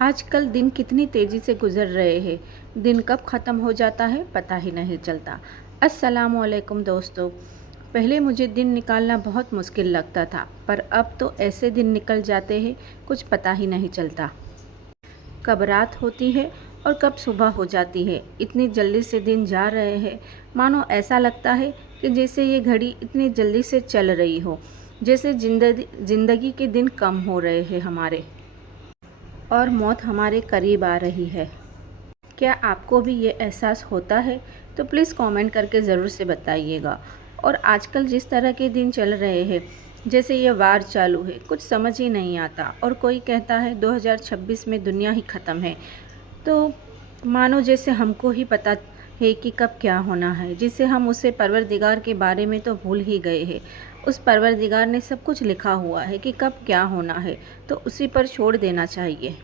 आजकल दिन कितनी तेज़ी से गुज़र रहे हैं। दिन कब ख़त्म हो जाता है पता ही नहीं चलता। अस्सलामुअलैकुम दोस्तों। पहले मुझे दिन निकालना बहुत मुश्किल लगता था, पर अब तो ऐसे दिन निकल जाते हैं कुछ पता ही नहीं चलता। कब रात होती है और कब सुबह हो जाती है। इतनी जल्दी से दिन जा रहे हैं, मानो ऐसा लगता है कि जैसे ये घड़ी इतनी जल्दी से चल रही हो, जैसे ज़िंदगी के दिन कम हो रहे हैं हमारे और मौत हमारे करीब आ रही है। क्या आपको भी ये एहसास होता है? तो प्लीज़ कमेंट करके ज़रूर से बताइएगा। और आजकल जिस तरह के दिन चल रहे हैं, जैसे ये वार चालू है, कुछ समझ ही नहीं आता। और कोई कहता है 2026 में दुनिया ही ख़त्म है, तो मानो जैसे हमको ही पता है कि कब क्या होना है, जिसे हम उसे परवरदिगार के बारे में तो भूल ही गए हैं। उस परवरदिगार ने सब कुछ लिखा हुआ है कि कब क्या होना है, तो उसी पर छोड़ देना चाहिए।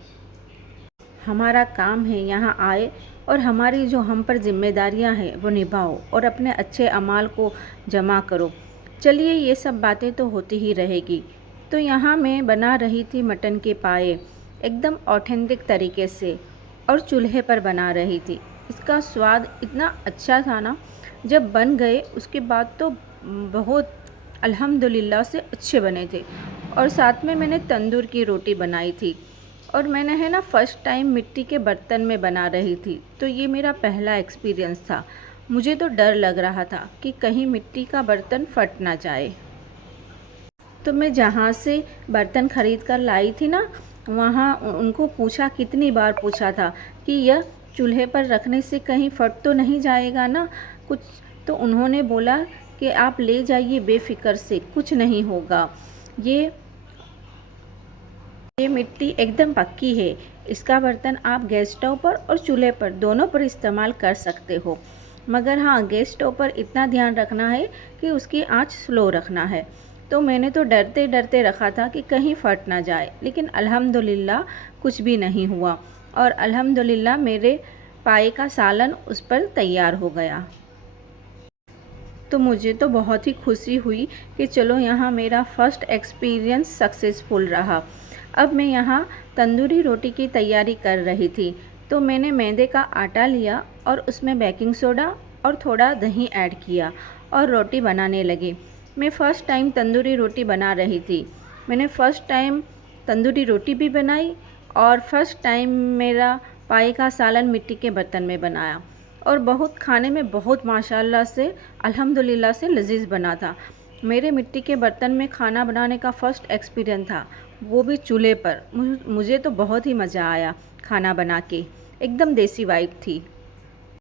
हमारा काम है यहाँ आए और हमारी जो हम पर जिम्मेदारियाँ हैं वो निभाओ और अपने अच्छे अमाल को जमा करो। चलिए, ये सब बातें तो होती ही रहेगी। तो यहाँ मैं बना रही थी मटन के पाए, एकदम ऑथेंटिक तरीके से, और चूल्हे पर बना रही थी। इसका स्वाद इतना अच्छा था ना, जब बन गए उसके बाद तो बहुत अल्हम्दुलिल्लाह से अच्छे बने थे। और साथ में मैंने तंदूर की रोटी बनाई थी। और मैंने है ना फ़र्स्ट टाइम मिट्टी के बर्तन में बना रही थी, तो ये मेरा पहला एक्सपीरियंस था। मुझे तो डर लग रहा था कि कहीं मिट्टी का बर्तन फट ना जाए। तो मैं जहाँ से बर्तन ख़रीद कर लाई थी ना, वहाँ उनको पूछा, कितनी बार पूछा था कि यह चूल्हे पर रखने से कहीं फट तो नहीं जाएगा ना कुछ। तो उन्होंने बोला कि आप ले जाइए बेफ़िक्र से, कुछ नहीं होगा। ये मिट्टी एकदम पक्की है। इसका बर्तन आप गैस स्टोव पर और चूल्हे पर दोनों पर इस्तेमाल कर सकते हो, मगर हाँ, गैस स्टोव पर इतना ध्यान रखना है कि उसकी आंच स्लो रखना है। तो मैंने तो डरते डरते रखा था कि कहीं फट ना जाए, लेकिन अल्हम्दुलिल्लाह कुछ भी नहीं हुआ। और अल्हम्दुलिल्लाह मेरे पाए का सालन उस पर तैयार हो गया। तो मुझे तो बहुत ही खुशी हुई कि चलो, यहाँ मेरा फ़र्स्ट एक्सपीरियंस सक्सेसफुल रहा। अब मैं यहाँ तंदूरी रोटी की तैयारी कर रही थी। तो मैंने मैदे का आटा लिया और उसमें बेकिंग सोडा और थोड़ा दही ऐड किया और रोटी बनाने लगी। मैं फ़र्स्ट टाइम तंदूरी रोटी बना रही थी। मैंने फ़र्स्ट टाइम तंदूरी रोटी भी बनाई और फ़र्स्ट टाइम मेरा पाए का सालन मिट्टी के बर्तन में बनाया। और बहुत खाने में बहुत माशाल्लाह से अल्हम्दुलिल्लाह से लजीज बना था। मेरे मिट्टी के बर्तन में खाना बनाने का फ़र्स्ट एक्सपीरियंस था, वो भी चूल्हे पर। मुझे तो बहुत ही मज़ा आया खाना बना के, एकदम देसी वाइब थी।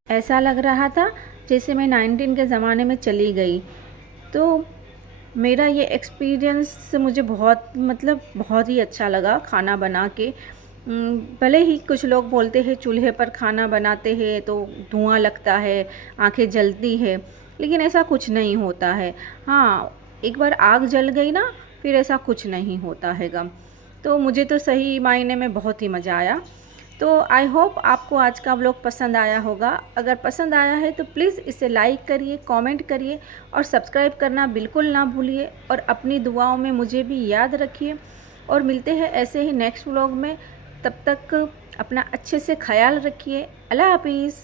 ऐसा लग रहा था जैसे मैं 19 के ज़माने में चली गई। तो मेरा ये एक्सपीरियंस मुझे बहुत ही अच्छा लगा खाना बना के। भले ही कुछ लोग बोलते हैं चूल्हे पर खाना बनाते हैं तो धुआं लगता है, आंखें जलती है, लेकिन ऐसा कुछ नहीं होता है। हाँ, एक बार आग जल गई ना, फिर ऐसा कुछ नहीं होता हैगा। तो मुझे तो सही मायने में बहुत ही मज़ा आया। तो आई होप आपको आज का व्लॉग पसंद आया होगा। अगर पसंद आया है तो प्लीज़ इसे लाइक करिए, कमेंट करिए और सब्सक्राइब करना बिल्कुल ना भूलिए। और अपनी दुआओं में मुझे भी याद रखिए। और मिलते हैं ऐसे ही नेक्स्ट व्लॉग में। तब तक अपना अच्छे से ख्याल रखिए। अल्लाह हाफिज़।